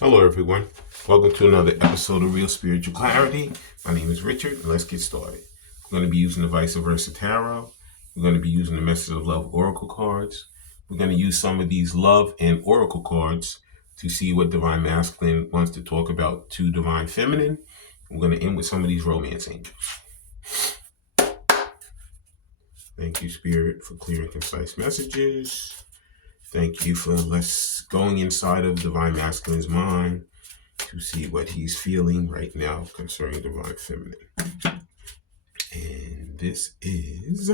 Hello, everyone. Welcome to another episode of Real Spiritual Clarity. My name is Richard, and let's get started. We're going to be using the Vice Versa Tarot. We're going to be using the Message of Love Oracle cards. We're going to use some of these Love and Oracle cards to see what Divine Masculine wants to talk about to Divine Feminine. We're going to end with some of these Romance Angels. Thank you, Spirit, for clear and concise messages. Thank you for going inside of Divine Masculine's mind to see what he's feeling right now concerning Divine Feminine. And this is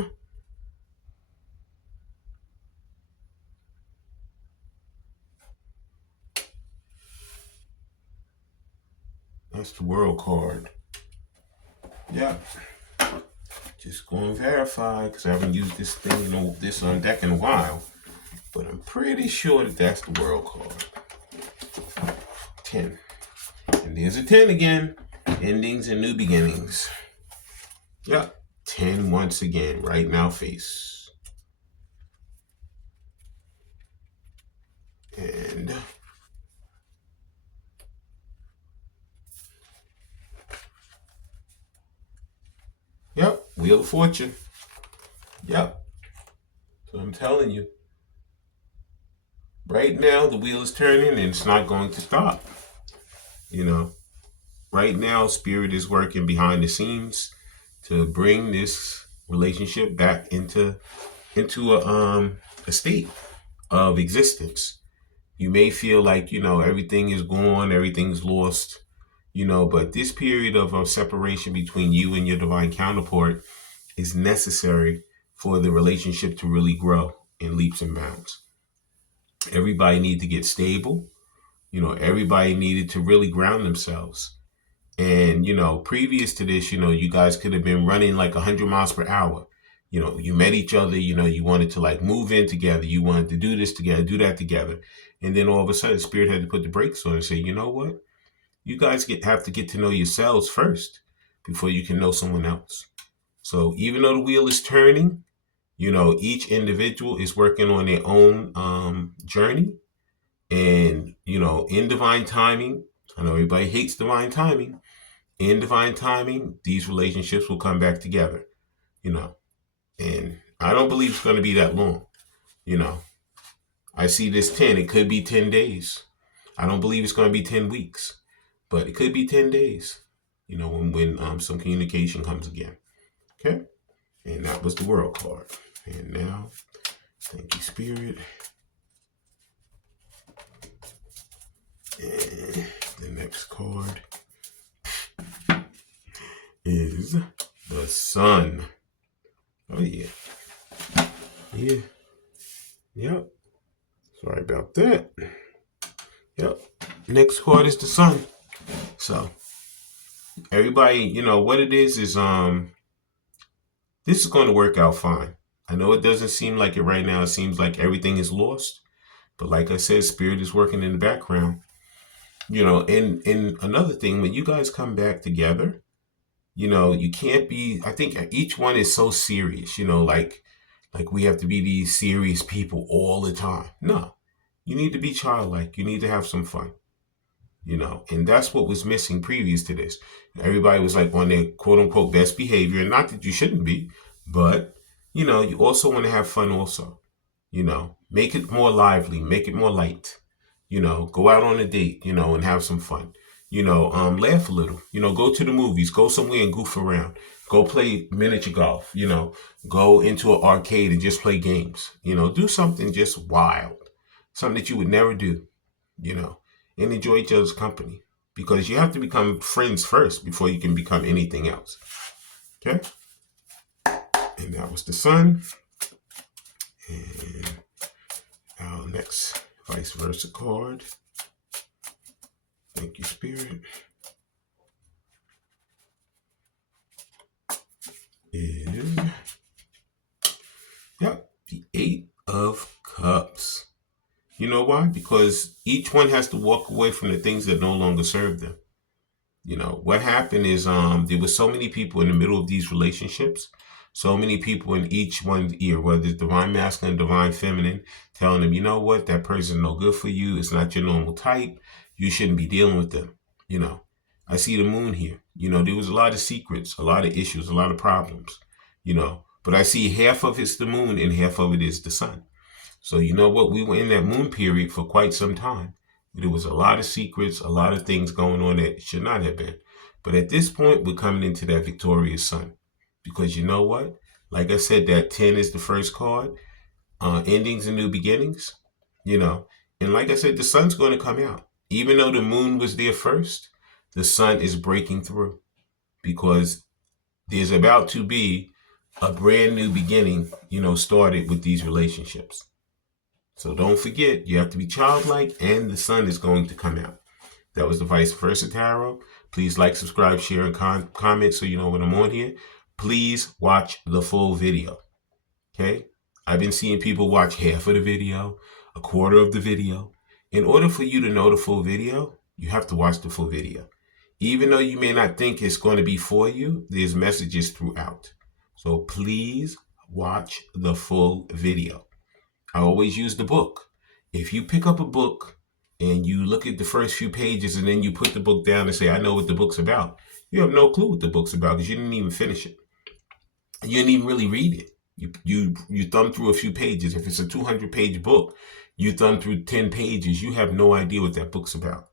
that's the World card. Yeah. Just go and verify because I haven't used this thing, this deck in a while. But I'm pretty sure that that's the World card. 10. And there's a 10 again. Endings and new beginnings. Yeah. 10 once again. Right now face. And yep, Wheel of Fortune. Yep. So I'm telling you. Right now, the wheel is turning and it's not going to stop. Right now, Spirit is working behind the scenes to bring this relationship back into a state of existence. You may feel like, everything is gone, everything's lost, but this period of separation between you and your divine counterpart is necessary for the relationship to really grow in leaps and bounds. Everybody needed to get stable. Everybody needed to really ground themselves. And, previous to this, you guys could have been running like 100 miles per hour. You met each other, you wanted to like move in together. You wanted to do this together, do that together. And then all of a sudden, Spirit had to put the brakes on and say, you know what? You guys have to get to know yourselves first before you can know someone else. So even though the wheel is turning, each individual is working on their own journey. And, in divine timing, I know everybody hates divine timing. In divine timing, these relationships will come back together, And I don't believe it's going to be that long, I see this 10. It could be 10 days. I don't believe it's going to be 10 weeks, but it could be 10 days, when some communication comes again. Okay? And that was the World card. And now, thank you, Spirit. And the next card is the Sun. Oh, yeah. Yeah. Yep. Sorry about that. Yep. Next card is the Sun. So, everybody, what it is this is going to work out fine. I know it doesn't seem like it right now. It seems like everything is lost. But like I said, Spirit is working in the background. And another thing, when you guys come back together, you can't be, I think each one is so serious, like we have to be these serious people all the time. No, you need to be childlike. You need to have some fun, and that's what was missing previous to this. Everybody was like on their quote unquote best behavior, and not that you shouldn't be, but, you also want to have fun also, make it more lively, make it more light, go out on a date, and have some fun. Laugh a little, go to the movies, go somewhere and goof around, go play miniature golf, go into an arcade and just play games, do something just wild, something that you would never do, and enjoy each other's company, because you have to become friends first before you can become anything else. Okay. And that was the Sun. And our next Vice Versa card. Thank you, Spirit. Is the Eight of Cups. You know why? Because each one has to walk away from the things that no longer serve them. What happened is there were so many people in the middle of these relationships, so many people in each one's ear, whether it's divine masculine, divine feminine, telling them, you know what, that person's no good for you. It's not your normal type. you shouldn't be dealing with them. You know, I see the moon here. You know, there was a lot of secrets, a lot of issues, a lot of problems, you know, but I see half of it's the moon and half of it is the sun. So you know what? We were in that moon period for quite some time. There was a lot of secrets, a lot of things going on that should not have been. But at this point, we're coming into that victorious sun. Because you know what? Like I said, that 10 is the first card. Endings and new beginnings, you know. And like I said, the sun's going to come out. Even though the moon was there first, the sun is breaking through because there's about to be a brand new beginning, you know, started with these relationships. So don't forget, you have to be childlike, and the sun is going to come out. That was the Vice Versa Tarot. Please like, subscribe, share, and comment so you know when I'm on here. Please watch the full video. Okay? I've been seeing people watch half of the video, a quarter of the video. In order for you to know the full video, you have to watch the full video. Even though you may not think it's going to be for you, there's messages throughout. So please watch the full video. I always use the book. If you pick up a book and you look at the first few pages and then you put the book down and say, I know what the book's about, you have no clue what the book's about because you didn't even finish it. You didn't even really read it. You thumb through a few pages. If it's a 200-page book, you thumb through 10 pages. You have no idea what that book's about.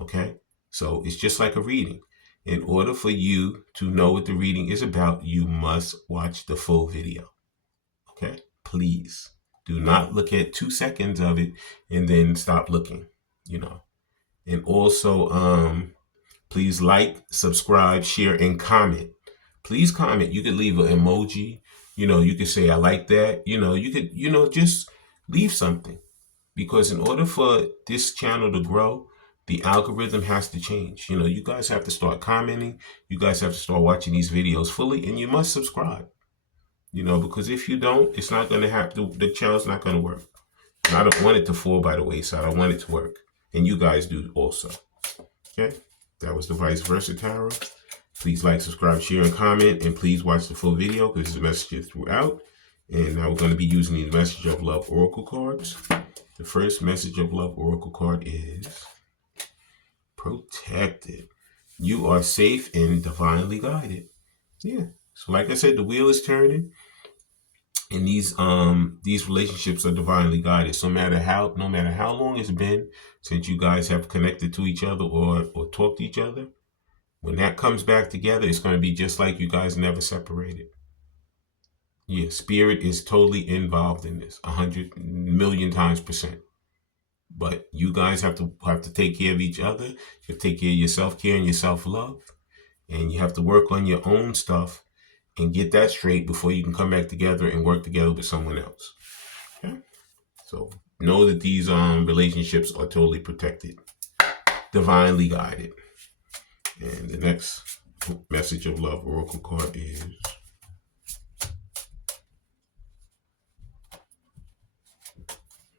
Okay? So it's just like a reading. In order for you to know what the reading is about, you must watch the full video. Okay? Please. Do not look at 2 seconds of it and then stop looking, you know. And also, please like, subscribe, share, and comment. Please comment. You could leave an emoji. You know, you could say, I like that. You know, you could, you know, just leave something. Because in order for this channel to grow, the algorithm has to change. You know, you guys have to start commenting. You guys have to start watching these videos fully. And you must subscribe. You know, because if you don't, it's not going to happen. The channel's not going to work. And I don't want it to fall by the wayside. I want it to work. And you guys do also. Okay? That was the Vice Versa Tarot. Please like, subscribe, share, and comment. And please watch the full video because there's messages throughout. And now we're going to be using these Message of Love Oracle cards. The first Message of Love Oracle card is Protected. You are safe and divinely guided. Yeah. So like I said, the wheel is turning. And these relationships are divinely guided. So no matter how long it's been since you guys have connected to each other or talked to each other, when that comes back together, it's going to be just like you guys never separated. Yeah, spirit is totally involved in this, 100 million times %. But you guys have to take care of each other. You have to take care of your self-care and your self-love. And you have to work on your own stuff and get that straight before you can come back together and work together with someone else. Okay? So know that these relationships are totally protected, divinely guided. And the next Message of Love Oracle card is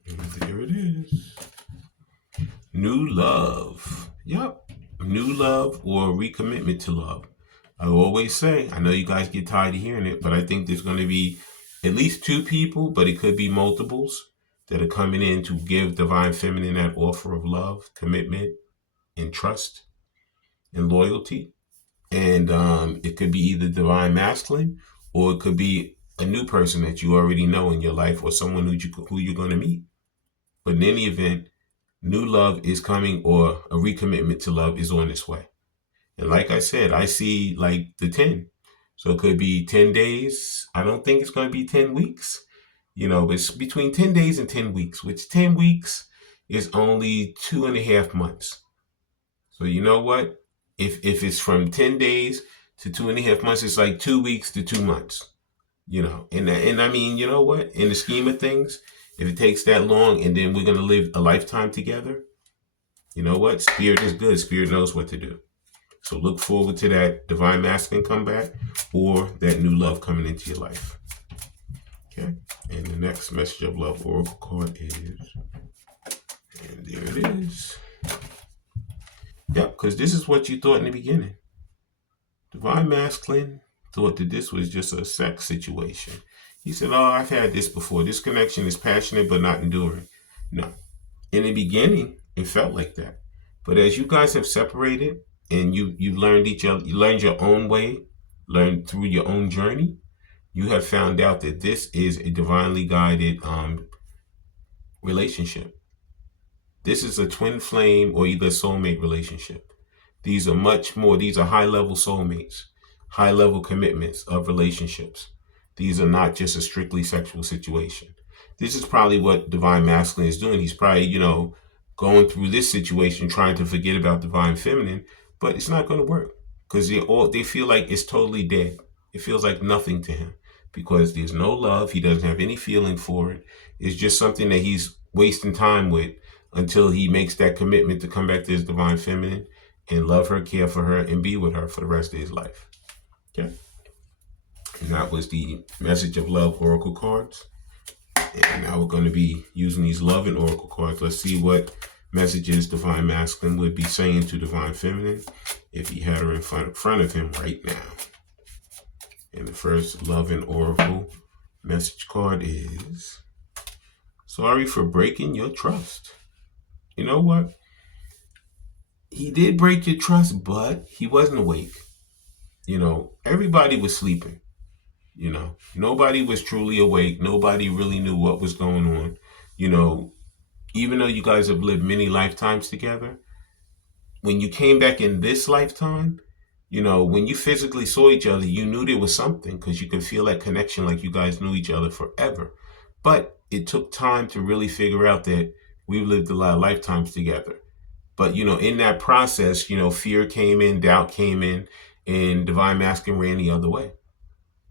and there it is. New love. Yep. New love or recommitment to love. I always say, I know you guys get tired of hearing it, but I think there's going to be at least 2 people, but it could be multiples that are coming in to give Divine Feminine that offer of love, commitment, and trust, and loyalty. And it could be either Divine Masculine, or it could be a new person that you already know in your life, or someone who you're going to meet. But in any event, new love is coming, or a recommitment to love is on its way. And like I said, I see like the 10. So it could be 10 days. I don't think it's going to be 10 weeks. You know, it's between 10 days and 10 weeks, which 10 weeks is only 2.5 months. So you know what? If it's from 10 days to 2.5 months, it's like 2 weeks to 2 months. You know, and I mean, you know what? In the scheme of things, if it takes that long and then we're going to live a lifetime together, you know what? Spirit is good. Spirit knows what to do. So look forward to that Divine Masculine comeback or that new love coming into your life. Okay. And the next Message of Love Oracle card is, and there it is. Yep, because this is what you thought in the beginning. Divine Masculine thought that this was just a sex situation. He said, oh, I've had this before. This connection is passionate but not enduring. No. In the beginning, it felt like that. But as you guys have separated and you learned each other, you learned your own way, learned through your own journey, you have found out that this is a divinely guided relationship. This is a twin flame or either soulmate relationship. These are much more, these are high level soulmates, high level commitments of relationships. These are not just a strictly sexual situation. This is probably what Divine Masculine is doing. He's probably, going through this situation trying to forget about Divine Feminine, but it's not going to work because they feel like it's totally dead. It feels like nothing to him because there's no love. He doesn't have any feeling for it. It's just something that he's wasting time with until he makes that commitment to come back to his Divine Feminine and love her, care for her, and be with her for the rest of his life. Okay? And that was the Message of Love Oracle cards. And now we're going to be using these Love and Oracle cards. Let's see what messages Divine Masculine would be saying to Divine Feminine if he had her in front of him right now. And the first Love and Oracle message card is, sorry for breaking your trust. You know what? He did break your trust, but he wasn't awake. Everybody was sleeping. Nobody was truly awake. Nobody really knew what was going on. Even though you guys have lived many lifetimes together, when you came back in this lifetime, when you physically saw each other, you knew there was something because you could feel that connection like you guys knew each other forever. But it took time to really figure out that we've lived a lot of lifetimes together. But, in that process, fear came in, doubt came in, and Divine Masculine ran the other way.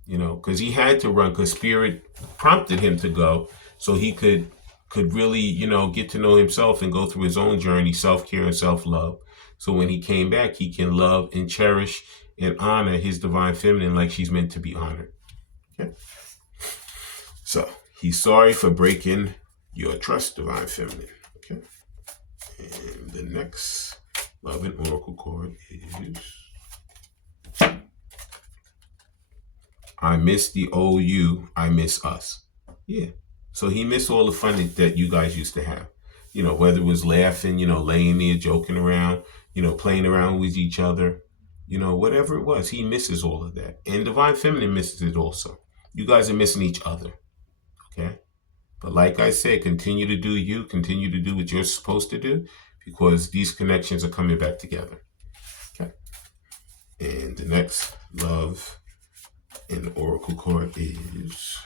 Because he had to run because Spirit prompted him to go so he could really, get to know himself and go through his own journey, self-care and self-love. So when he came back, he can love and cherish and honor his Divine Feminine like she's meant to be honored. Okay. So he's sorry for breaking your trust, Divine Feminine. Okay. And the next Love and Oracle card is, I miss the old you, I miss us. Yeah. So he missed all the fun that you guys used to have. Whether it was laughing, laying there, joking around, playing around with each other, whatever it was, he misses all of that. And Divine Feminine misses it also. You guys are missing each other. Okay. But like I said, continue to do you, continue to do what you're supposed to do because these connections are coming back together. Okay. And the next Love and Oracle card is,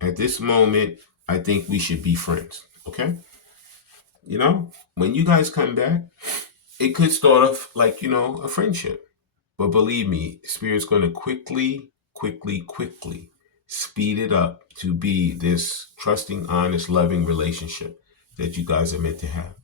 at this moment, I think we should be friends. Okay. When you guys come back, it could start off like, a friendship. But believe me, Spirit's going to quickly speed it up to be this trusting, honest, loving relationship that you guys are meant to have.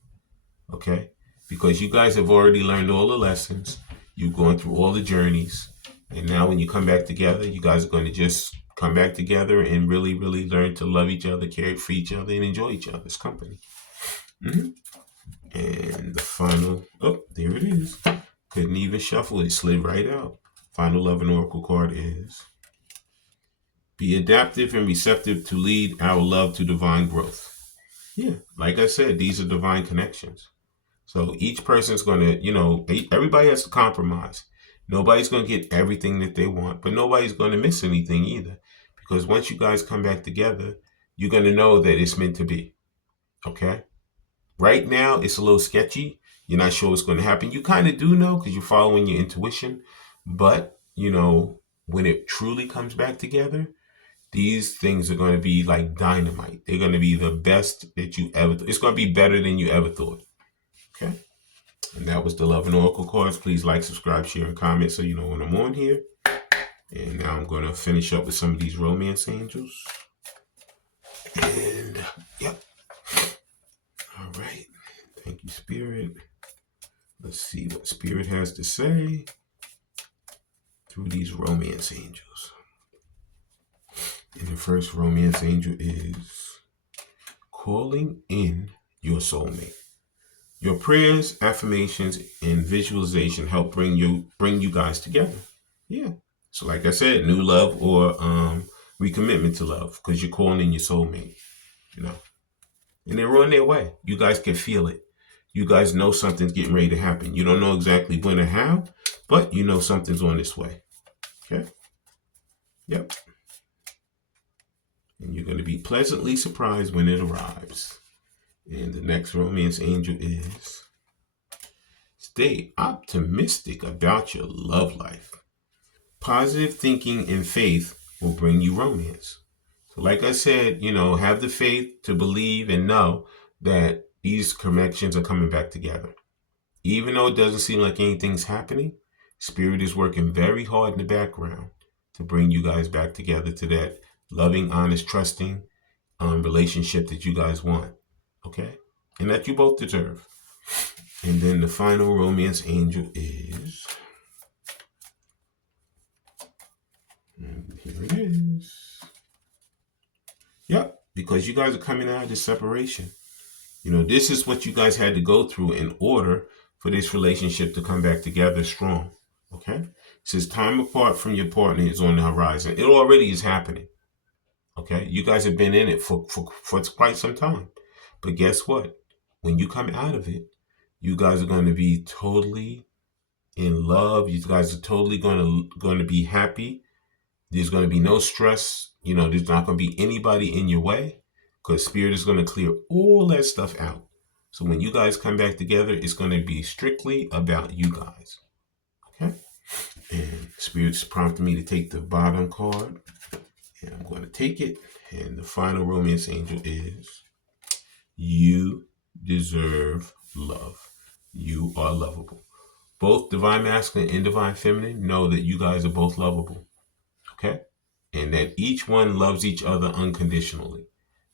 Okay? Because you guys have already learned all the lessons. You've gone through all the journeys. And now when you come back together, you guys are going to just come back together and really, really learn to love each other, care for each other, and enjoy each other's company. Mm-hmm. And the final, there it is. Couldn't even shuffle it, slid right out. Final Love and Oracle card is, be adaptive and receptive to lead our love to divine growth. Yeah, like I said, these are divine connections. So each person's going to, everybody has to compromise. Nobody's going to get everything that they want, but nobody's going to miss anything either. Because once you guys come back together, you're going to know that it's meant to be. Okay? Right now, it's a little sketchy. You're not sure what's going to happen. You kind of do know because you're following your intuition. But, when it truly comes back together, these things are going to be like dynamite. They're going to be the best that you ever It's going to be better than you ever thought. Okay? And that was the Love and Oracle cards. Please like, subscribe, share, and comment so you know when I'm on here. And now I'm going to finish up with some of these romance angels. And, yep. All right. Thank you, Spirit. Let's see what Spirit has to say through these romance angels. And the first romance angel is calling in your soulmate. Your prayers, affirmations, and visualization help bring you guys together. Yeah. So like I said, new love or recommitment to love because you're calling in your soulmate. And they're on their way. You guys can feel it. You guys know something's getting ready to happen. You don't know exactly when or how, but you know something's on its way. Okay? Yep. And you're going to be pleasantly surprised when it arrives. And the next romance angel is stay optimistic about your love life. Positive thinking and faith will bring you romance. So like I said, have the faith to believe and know that these connections are coming back together. Even though it doesn't seem like anything's happening, Spirit is working very hard in the background to bring you guys back together to that loving, honest, trusting relationship that you guys want. Okay? And that you both deserve. And then the final romance angel is... And here it is. Yep, because you guys are coming out of this separation. This is what you guys had to go through in order for this relationship to come back together strong. Okay? It says time apart from your partner is on the horizon. It already is happening. Okay? You guys have been in it for quite some time. But guess what? When you come out of it, you guys are going to be totally in love. You guys are totally going to be happy. There's going to be no stress. There's not going to be anybody in your way. Because Spirit is going to clear all that stuff out. So when you guys come back together, it's going to be strictly about you guys. Okay? And Spirit's prompted me to take the bottom card. And I'm going to take it. And the final romance angel is you deserve love. You are lovable. Both Divine Masculine and Divine Feminine know that you guys are both lovable. Okay? And that each one loves each other unconditionally.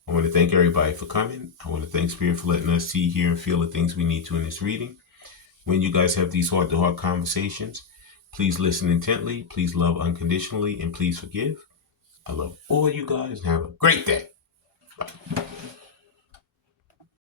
I want to thank everybody for coming. I want to thank Spirit for letting us see, hear, and feel the things we need to in this reading. When you guys have these heart-to-heart conversations, please listen intently, please love unconditionally, and please forgive. I love all you guys, and have a great day. Bye.